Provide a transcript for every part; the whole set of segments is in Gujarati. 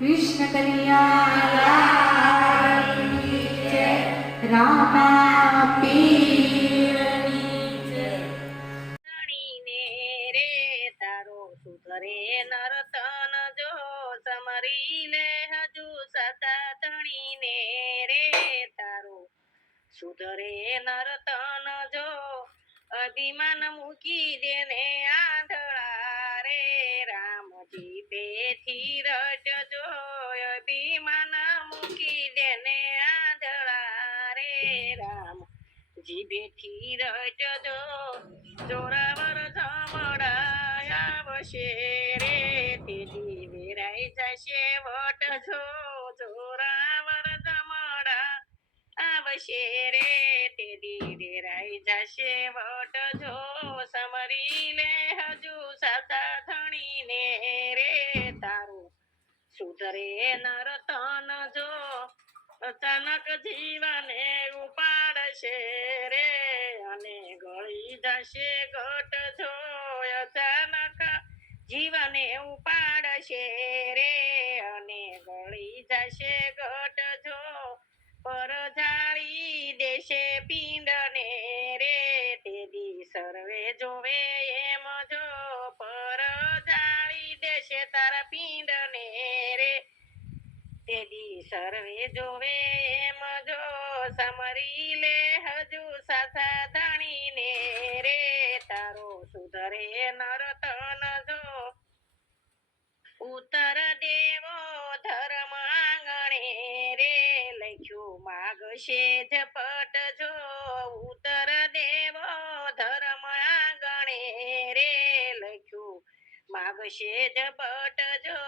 कृष्ण कन्हैया की जय। रामा पीરની જય। ધણીને રે તારો સુધરે નરતન જો સમરી લે હજુ સતા ધણીને રે તારો સુધરે નરતન જો અભિમાન મૂકી દેને આંધળા રે રામજી બેથી રટજો અભિમાન મૂકી દેને આંધળા રે રામ જીભેથી રટજો જોરાવર જમડાયા વશે રે તેજી વેરાઈ જશે વટજો જોરાવર જમડા આવશે રે તેદી વેરાઈ જશે વટજો સમરી લે હજુ સાતા ધણીને રે તારું સુધરે નરતન જો અચાનક જીવને ઉપાડશે રે અને ગળી જશે ઘટ જો અચાનક જીવને ઉપાડશે રે અને ગળી જશે ઘટ જો પર જાળી દેશે પિંડને રે તેદી સર્વે જોવે એમ જો પર જાળી દેશે તારા પિંડને રે તેદી સર્વે જોવે એમ જો સમરી લે હજુ સાસા ધણીને રે તારો સુધરે નરતન જો ઉત્તર દેવો ધર્મ આંગણે રે લખ્યું માગશે ઝપટ જો ઉત્તર દેવો ધર્મ આંગણે રે લખ્યું માગશે ઝપટ જો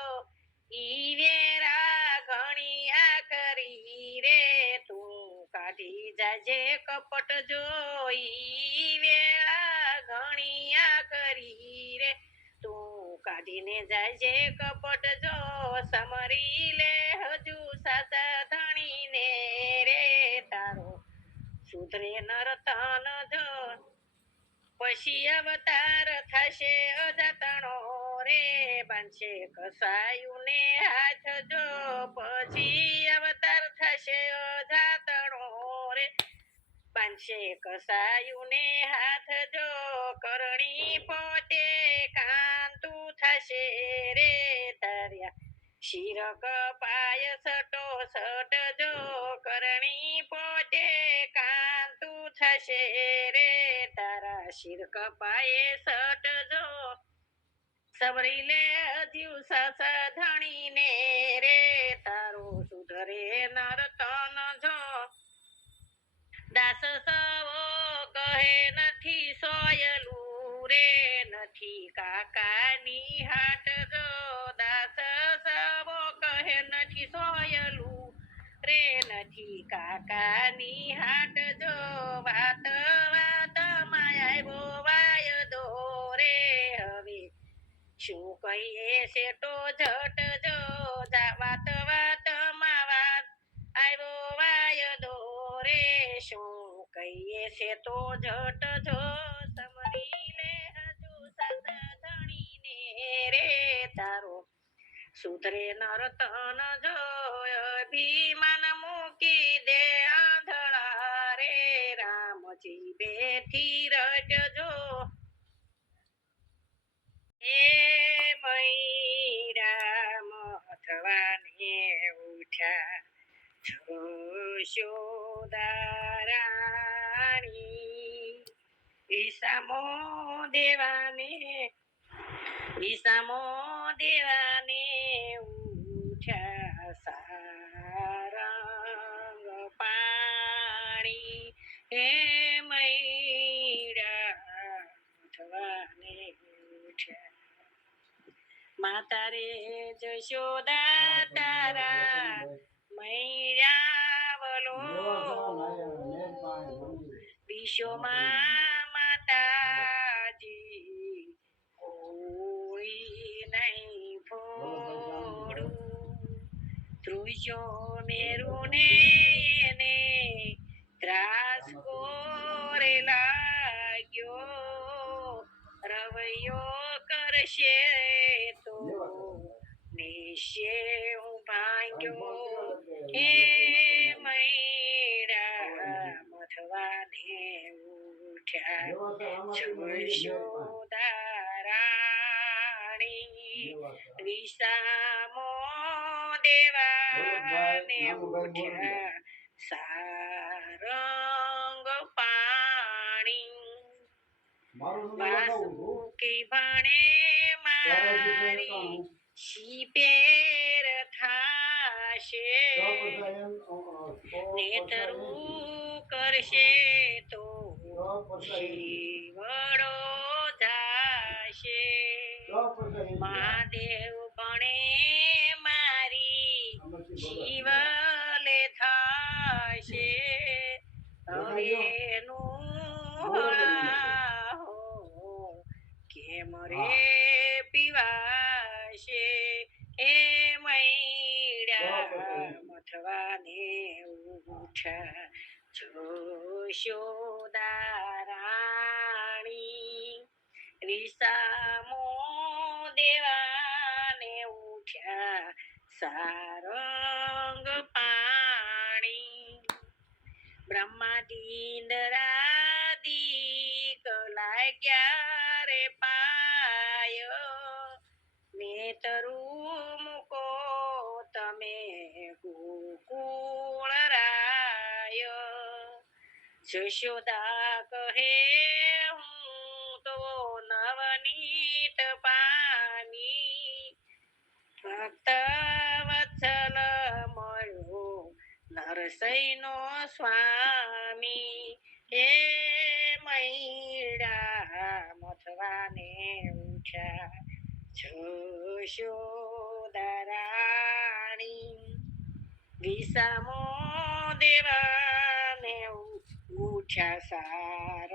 ઈ વેરા ઘણી આ કરી રે તું કાઢી જાજે કપટ જો ઈ વેળા ઘણી આ કરી રે તું કાઢીને જાજે કપટ જો સમરી લે હજુ સાસા ધણીને રે તારો સુધરે નરતન જો પછી અવતાર થશે અજાતણો રે બાંધશે કસાયું ને હાથ જો પછી અવતાર થશે અજાતણો રે બાંધશે કસાયું ને હાથ જો કરણી પોતે કાંતું થશે રે તાર્યા શિર કપાય સટો સટ જો કરણી પોતે કાંતું થશે રે તારા શિર કપાય સટ જો સવરી લે હજુ સાસા ધણીને રે તારો સુધરે નરતન જો દાસ સવો કહે નથી સોયલું રે નથી કાકાની હાટ જો દાસ સવો કહે નથી સોયલું રે નથી કાકાની હાટ જો વાત વાત આવ્યો વાયદો રે હવે શું કહીએ સેટો જટ જો વાત વાતમાં વાત આવ્યો વાયદો રે શું કહીએ છે તો જટ જો સમરી લે હજુ સાસા ધણીને રે તારો સુધરે નરતન જો અભિમાન મૂકી દે આંધળા રે રામજી બેથી રટજો હે મૈ રામ અથવાને ઉઠ્યા યશોદારાણી વિસામો દેવાને ઉઠ્યા સારંગ પાણી હે મૈરા ઉઠવાને ઉઠ્યા માતા રે જશોદા તારા મૈરાવલો વિશ્વમાં માતાજી કોઈ નહીં ફોડું ત્રુજો મેરું ને એને ત્રાસ કોરે લાગ્યો રવૈયો કરશે તો નિશ્ચય હું ભાંગ્યો એ મૈડા મથવાને ઉઠ્યા જશોદા રાણી વિસામો દેવાને ઉઠ્યા સારંગ પાણી વાસુકી ભણે મારી શીપેર થાશે નેતરું કરશે તો જીવડો જાશે મહાદેવ ભણે મારી જીવલે થાશે હવેનું હળાહો કેમ રે પીવાશે એ મૈડા મથવાને ઉઠ્યા જશોદા રાણી વિસામો દેવાને ઉઠ્યા સારંગ પાણી બ્રહ્માદિન્દ્રાદિક લાગ્યા રે પાય નેતરું મૂકો તમે ગોકુળ રાય જશોદા કહે હું તો નવનીત પામી ભક્ત વત્સલ મળ્યો નરસૈનો સ્વામી હે મૈડા મથવાને ઉઠ્યા જશોદા રાણી વિસામો દેવાને ઉઠ્યા સાર